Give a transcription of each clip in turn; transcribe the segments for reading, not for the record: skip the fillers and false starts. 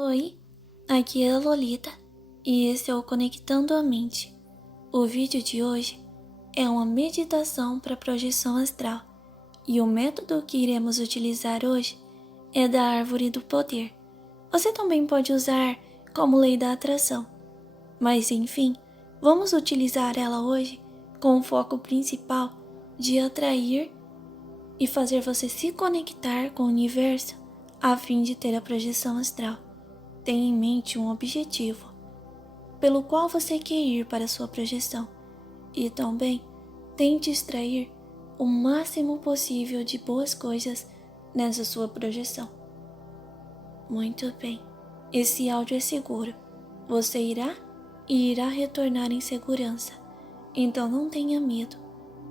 Oi, aqui é a Lolita e esse é o Conectando a Mente. O vídeo de hoje é uma meditação para projeção astral e o método que iremos utilizar hoje é da Árvore do Poder. Você também pode usar como lei da atração, mas enfim, vamos utilizar ela hoje com o foco principal de atrair e fazer você se conectar com o universo a fim de ter a projeção astral. Tenha em mente um objetivo pelo qual você quer ir para a sua projeção e também tente extrair o máximo possível de boas coisas nessa sua projeção. Muito bem, esse áudio é seguro. Você irá e irá retornar em segurança, então não tenha medo,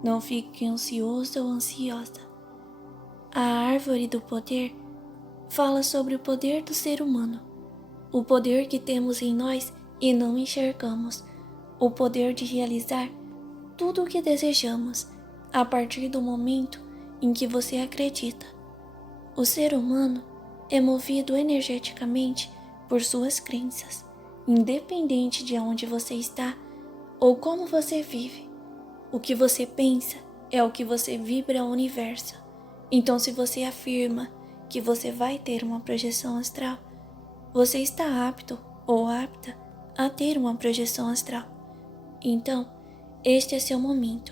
não fique ansioso ou ansiosa. A Árvore do Poder fala sobre o poder do ser humano, o poder que temos em nós e não enxergamos, o poder de realizar tudo o que desejamos a partir do momento em que você acredita. O ser humano é movido energeticamente por suas crenças, independente de onde você está ou como você vive. O que você pensa é o que você vibra ao universo. Então, se você afirma que você vai ter uma projeção astral, você está apto ou apta a ter uma projeção astral. Então, este é seu momento.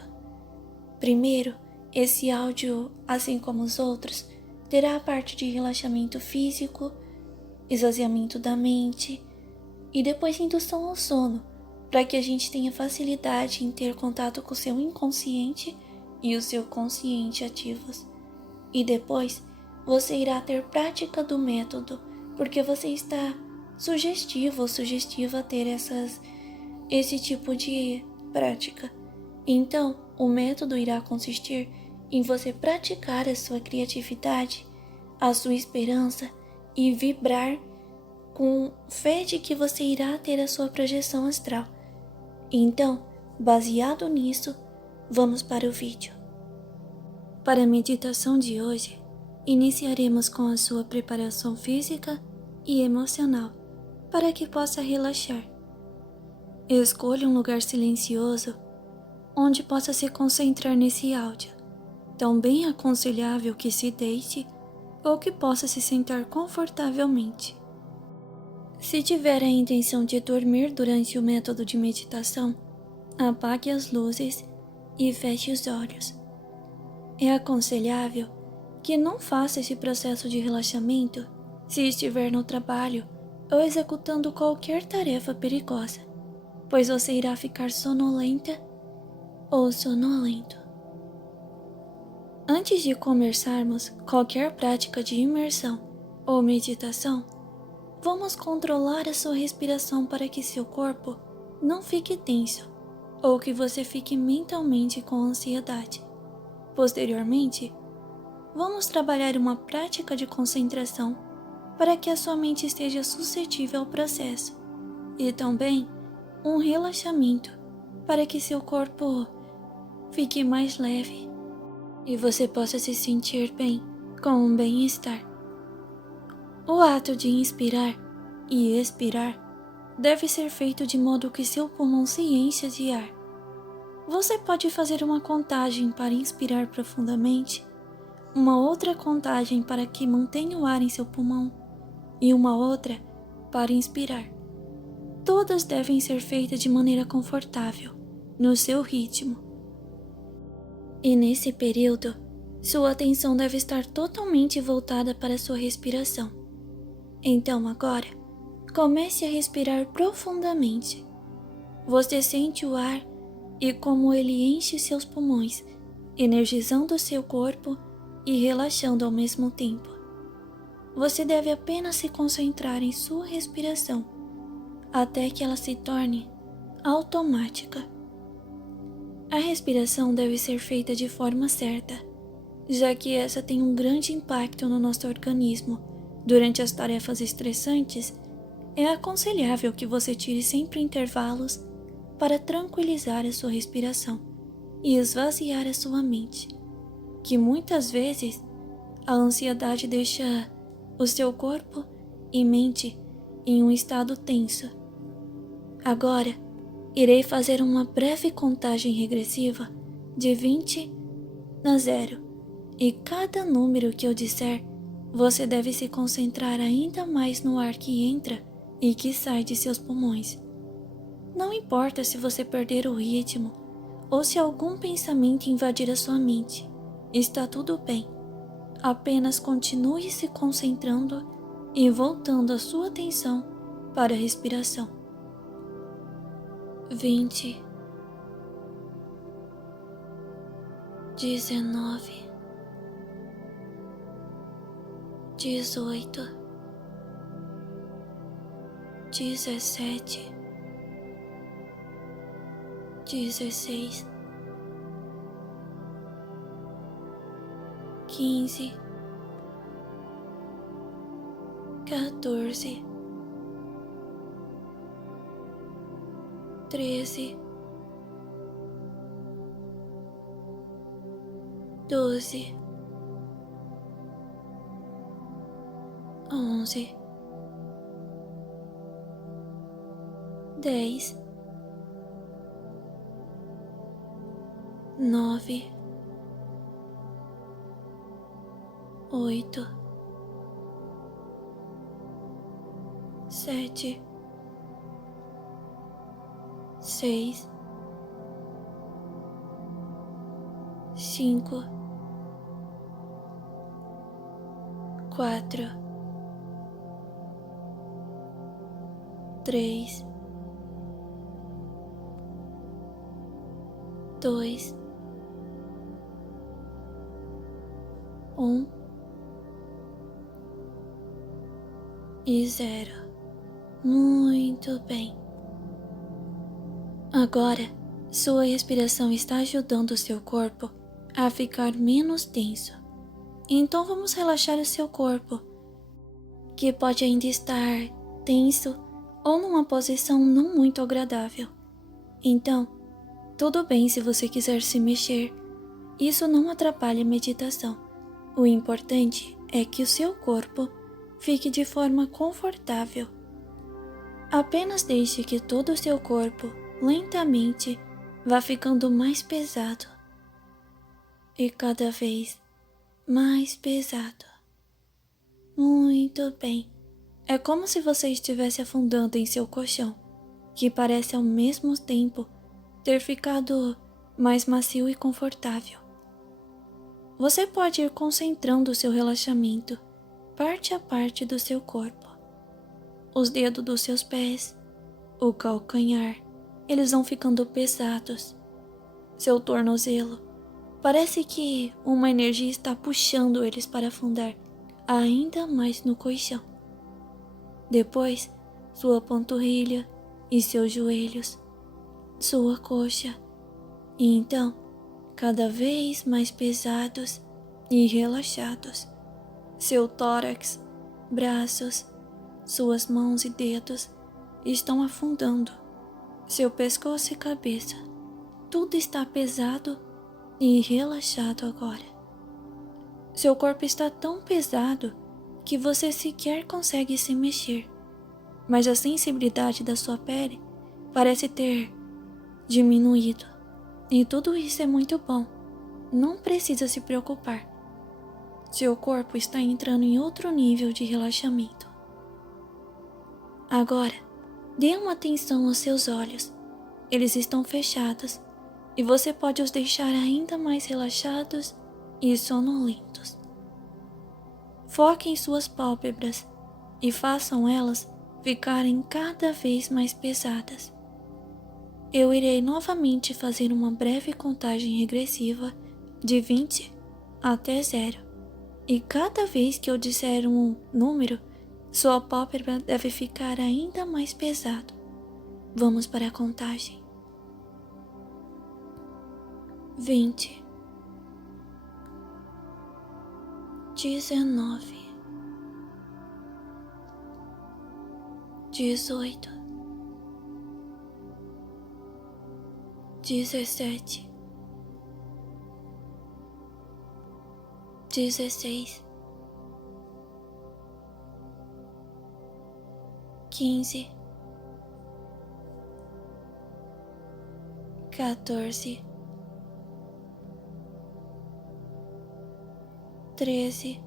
Primeiro, esse áudio, assim como os outros, terá a parte de relaxamento físico, esvaziamento da mente e depois indução ao sono, para que a gente tenha facilidade em ter contato com o seu inconsciente e o seu consciente ativos. E depois, você irá ter prática do método, porque você está sugestivo ou sugestiva a ter esse tipo de prática. Então, o método irá consistir em você praticar a sua criatividade, a sua esperança e vibrar com fé de que você irá ter a sua projeção astral. Então, baseado nisso, vamos para o vídeo. Para a meditação de hoje, iniciaremos com a sua preparação física e emocional, para que possa relaxar. Escolha um lugar silencioso, onde possa se concentrar nesse áudio. Também é aconselhável que se deite ou que possa se sentar confortavelmente. Se tiver a intenção de dormir durante o método de meditação, apague as luzes e feche os olhos. É aconselhável que não faça esse processo de relaxamento se estiver no trabalho ou executando qualquer tarefa perigosa, pois você irá ficar sonolenta ou sonolento. Antes de começarmos qualquer prática de imersão ou meditação, vamos controlar a sua respiração para que seu corpo não fique tenso ou que você fique mentalmente com ansiedade. Posteriormente, vamos trabalhar uma prática de concentração para que a sua mente esteja suscetível ao processo e também um relaxamento para que seu corpo fique mais leve e você possa se sentir bem com um bem-estar. O ato de inspirar e expirar deve ser feito de modo que seu pulmão se encha de ar. Você pode fazer uma contagem para inspirar profundamente, uma outra contagem para que mantenha o ar em seu pulmão e uma outra para inspirar. Todas devem ser feitas de maneira confortável, no seu ritmo. E nesse período, sua atenção deve estar totalmente voltada para a sua respiração. Então agora, comece a respirar profundamente. Você sente o ar e como ele enche seus pulmões, energizando seu corpo e relaxando ao mesmo tempo. Você deve apenas se concentrar em sua respiração, até que ela se torne automática. A respiração deve ser feita de forma certa, já que essa tem um grande impacto no nosso organismo. Durante as tarefas estressantes, é aconselhável que você tire sempre intervalos para tranquilizar a sua respiração e esvaziar a sua mente, que muitas vezes a ansiedade deixa o seu corpo e mente em um estado tenso. Agora, irei fazer uma breve contagem regressiva de 20 a 0, e cada número que eu disser, você deve se concentrar ainda mais no ar que entra e que sai de seus pulmões. Não importa se você perder o ritmo ou se algum pensamento invadir a sua mente, está tudo bem. Apenas continue se concentrando e voltando a sua atenção para a respiração. 20, 19, 18, 17, 16, 15, 14, 13, 12, 11, 10, 9, 8, 7, 6, 5, 4, 3, 2, 1 e 0. Muito bem. Agora, sua respiração está ajudando o seu corpo a ficar menos tenso. Então vamos relaxar o seu corpo, que pode ainda estar tenso ou numa posição não muito agradável. Então, tudo bem se você quiser se mexer. Isso não atrapalha a meditação. O importante é que o seu corpo fique de forma confortável. Apenas deixe que todo o seu corpo lentamente vá ficando mais pesado e cada vez mais pesado. Muito bem. É como se você estivesse afundando em seu colchão, que parece ao mesmo tempo ter ficado mais macio e confortável. Você pode ir concentrando o seu relaxamento parte a parte do seu corpo. Os dedos dos seus pés, o calcanhar, eles vão ficando pesados. Seu tornozelo, parece que uma energia está puxando eles para afundar ainda mais no colchão. Depois, sua panturrilha e seus joelhos, sua coxa, e então, cada vez mais pesados e relaxados. Seu tórax, braços, suas mãos e dedos estão afundando. Seu pescoço e cabeça, tudo está pesado e relaxado agora. Seu corpo está tão pesado que você sequer consegue se mexer, mas a sensibilidade da sua pele parece ter diminuído. E tudo isso é muito bom. Não precisa se preocupar. Seu corpo está entrando em outro nível de relaxamento. Agora, dê uma atenção aos seus olhos. Eles estão fechados e você pode os deixar ainda mais relaxados e sonolentos. Foque em suas pálpebras e façam elas ficarem cada vez mais pesadas. Eu irei novamente fazer uma breve contagem regressiva de 20 até 0. E cada vez que eu disser um número, sua pálpebra deve ficar ainda mais pesado. Vamos para a contagem. 20, 19, 18, 17, 16, 15, 14, 13,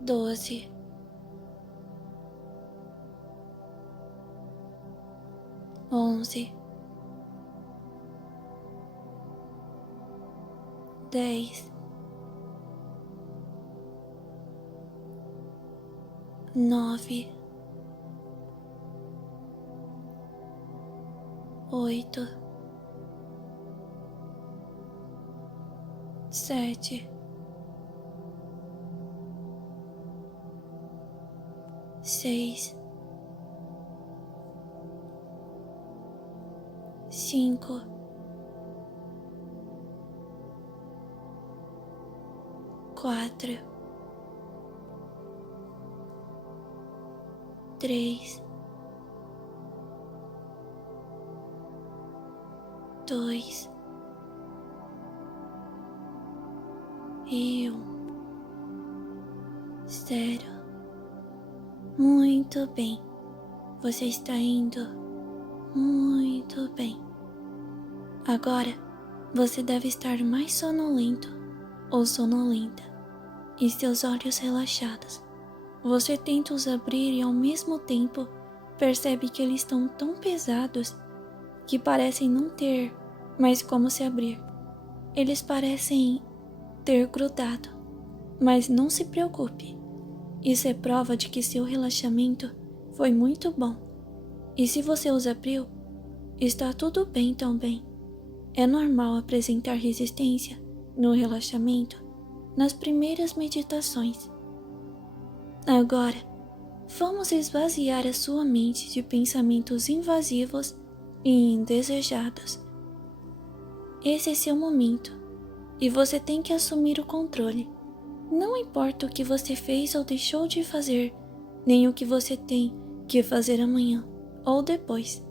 12, 11, 10, 9, 8, 7, 6, 5, 4, 3, 2 e 1. 0. Muito bem. Você está indo muito bem. Agora, você deve estar mais sonolento ou sonolenta e seus olhos relaxados. Você tenta os abrir e ao mesmo tempo percebe que eles estão tão pesados que parecem não ter mais como se abrir. Eles parecem ter grudado, mas não se preocupe. Isso é prova de que seu relaxamento foi muito bom. E se você os abriu, está tudo bem também. É normal apresentar resistência no relaxamento nas primeiras meditações. Agora, vamos esvaziar a sua mente de pensamentos invasivos e indesejados. Esse é seu momento e você tem que assumir o controle. Não importa o que você fez ou deixou de fazer, nem o que você tem que fazer amanhã ou depois.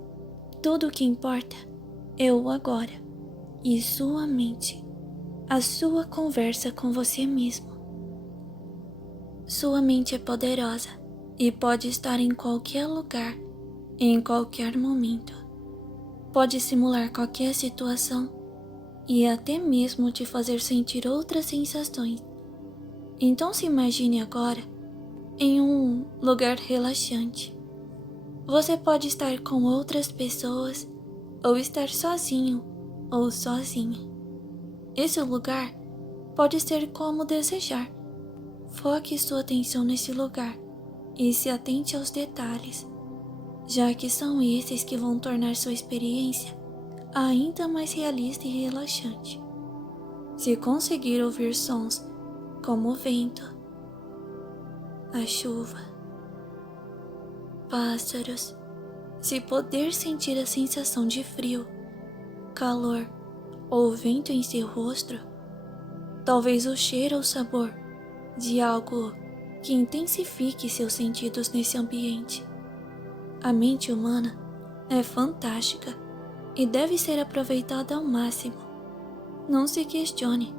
Tudo o que importa é o agora e sua mente, a sua conversa com você mesmo. Sua mente é poderosa e pode estar em qualquer lugar, em qualquer momento. Pode simular qualquer situação e até mesmo te fazer sentir outras sensações. Então se imagine agora em um lugar relaxante. Você pode estar com outras pessoas ou estar sozinho ou sozinha. Esse lugar pode ser como desejar. Foque sua atenção nesse lugar e se atente aos detalhes, já que são esses que vão tornar sua experiência ainda mais realista e relaxante. Se conseguir ouvir sons como o vento, a chuva, pássaros, se poder sentir a sensação de frio, calor ou vento em seu rosto, talvez o cheiro ou sabor de algo que intensifique seus sentidos nesse ambiente. A mente humana é fantástica e deve ser aproveitada ao máximo. Não se questione,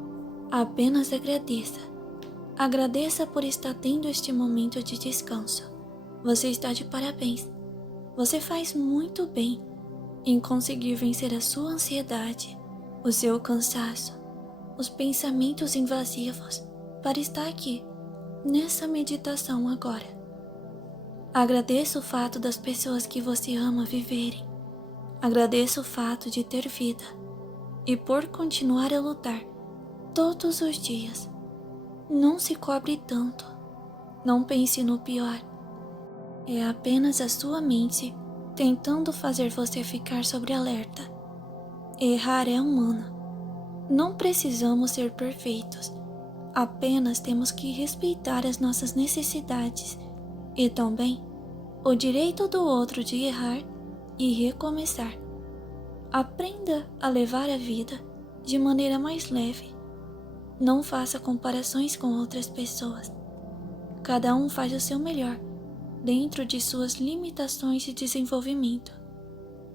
apenas agradeça. Agradeça por estar tendo este momento de descanso. Você está de parabéns. Você faz muito bem em conseguir vencer a sua ansiedade, o seu cansaço, os pensamentos invasivos para estar aqui, nessa meditação agora. Agradeça o fato das pessoas que você ama viverem. Agradeça o fato de ter vida e por continuar a lutar todos os dias. Não se cobre tanto. Não pense no pior. É apenas a sua mente tentando fazer você ficar sobre alerta. Errar é humano. Não precisamos ser perfeitos. Apenas temos que respeitar as nossas necessidades e também o direito do outro de errar e recomeçar. Aprenda a levar a vida de maneira mais leve. Não faça comparações com outras pessoas. Cada um faz o seu melhor dentro de suas limitações de desenvolvimento.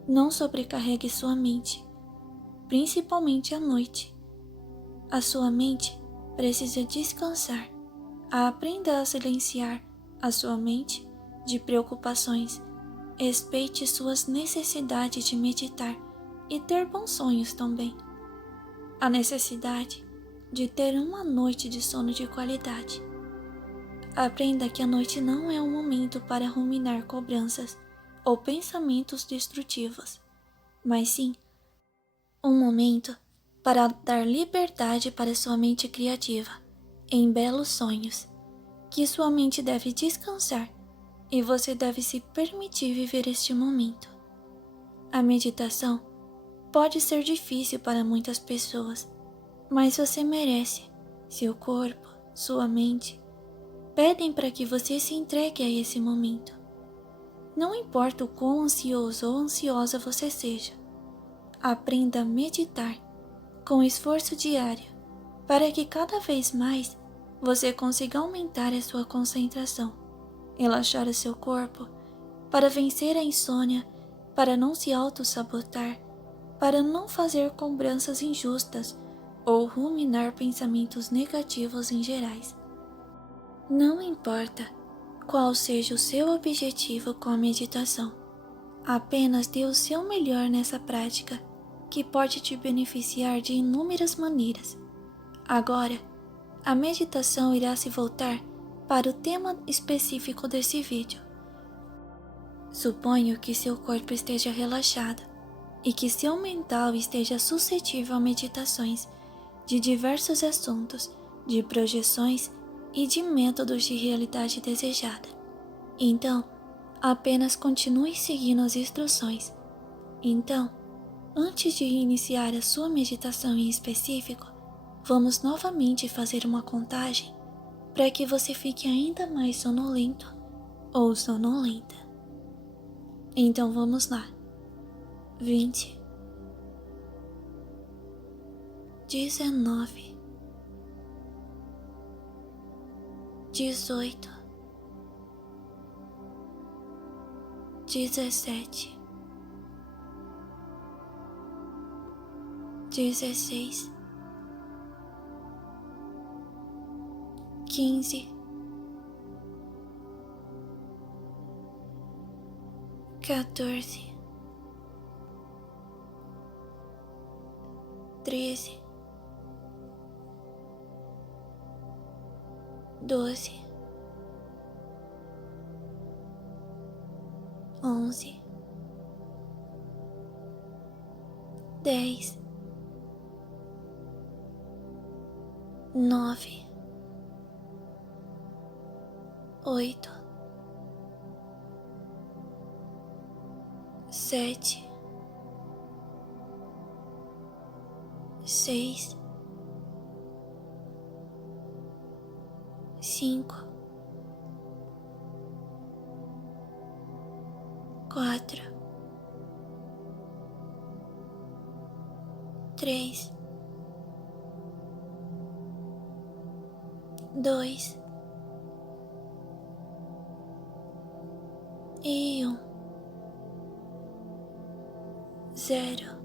Não sobrecarregue sua mente, principalmente à noite. A sua mente precisa descansar. Aprenda a silenciar a sua mente de preocupações. Respeite suas necessidades de meditar e ter bons sonhos também. A necessidade de ter uma noite de sono de qualidade. Aprenda que a noite não é um momento para ruminar cobranças ou pensamentos destrutivos, mas sim um momento para dar liberdade para sua mente criativa, em belos sonhos, que sua mente deve descansar e você deve se permitir viver este momento. A meditação pode ser difícil para muitas pessoas, mas você merece. Seu corpo, sua mente, pedem para que você se entregue a esse momento. Não importa o quão ansioso ou ansiosa você seja, aprenda a meditar com esforço diário para que cada vez mais você consiga aumentar a sua concentração, relaxar o seu corpo, para vencer a insônia, para não se auto-sabotar, para não fazer cobranças injustas ou ruminar pensamentos negativos em gerais. Não importa qual seja o seu objetivo com a meditação, apenas dê o seu melhor nessa prática, que pode te beneficiar de inúmeras maneiras. Agora, a meditação irá se voltar para o tema específico desse vídeo. Suponho que seu corpo esteja relaxado e que seu mental esteja suscetível a meditações de diversos assuntos, de projeções e de métodos de realidade desejada. Então, apenas continue seguindo as instruções. Então, antes de iniciar a sua meditação em específico, vamos novamente fazer uma contagem para que você fique ainda mais sonolento ou sonolenta. Então vamos lá. 20, 19, 18, 17, 16, 15, 14, 13, 12, 11, 10, 9, 8, 7, 6, 5, 4, 3, 2 e 1. 0.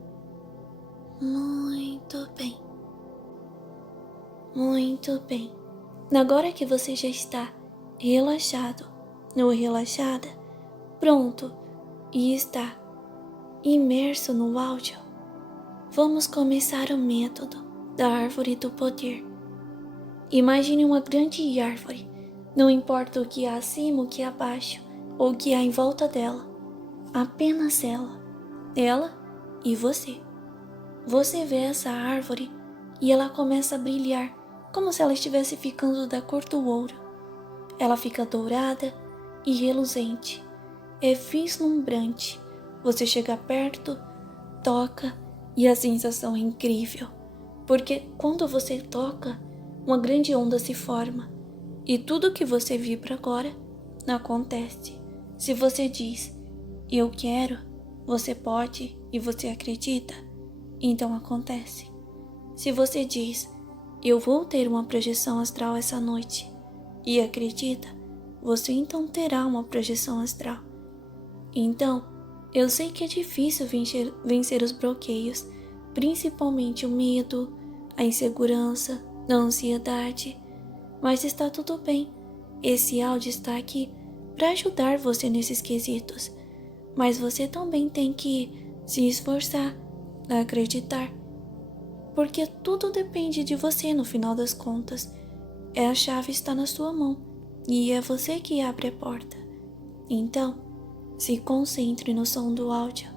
Muito bem. Muito bem. Agora que você já está relaxado ou relaxada, pronto e está imerso no áudio, vamos começar o método da árvore do poder. Imagine uma grande árvore, não importa o que há acima, o que há abaixo, ou o que há em volta dela, apenas ela e você. Você vê essa árvore e ela começa a brilhar, como se ela estivesse ficando da cor do ouro. Ela fica dourada e reluzente, é vislumbrante. Você chega perto, toca e a sensação é incrível, porque quando você toca, uma grande onda se forma e tudo que você vibra agora acontece. Se você diz, eu quero, você pode e você acredita, então acontece. Se você diz, eu vou ter uma projeção astral essa noite, e acredita, você então terá uma projeção astral. Então, eu sei que é difícil vencer os bloqueios, principalmente o medo, a insegurança, a ansiedade, Mas está tudo bem. Esse áudio está aqui para ajudar você nesses quesitos. Mas você também tem que se esforçar, acreditar. Porque tudo depende de você no final das contas. A chave está na sua mão e é você que abre a porta. Então, se concentre no som do áudio.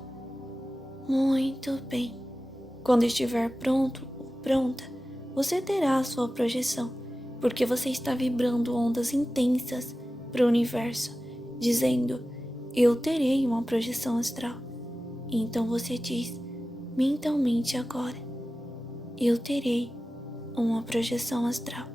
Muito bem. Quando estiver pronto ou pronta, você terá a sua projeção, porque você está vibrando ondas intensas para o universo, dizendo: eu terei uma projeção astral. Então você diz mentalmente agora: eu terei uma projeção astral.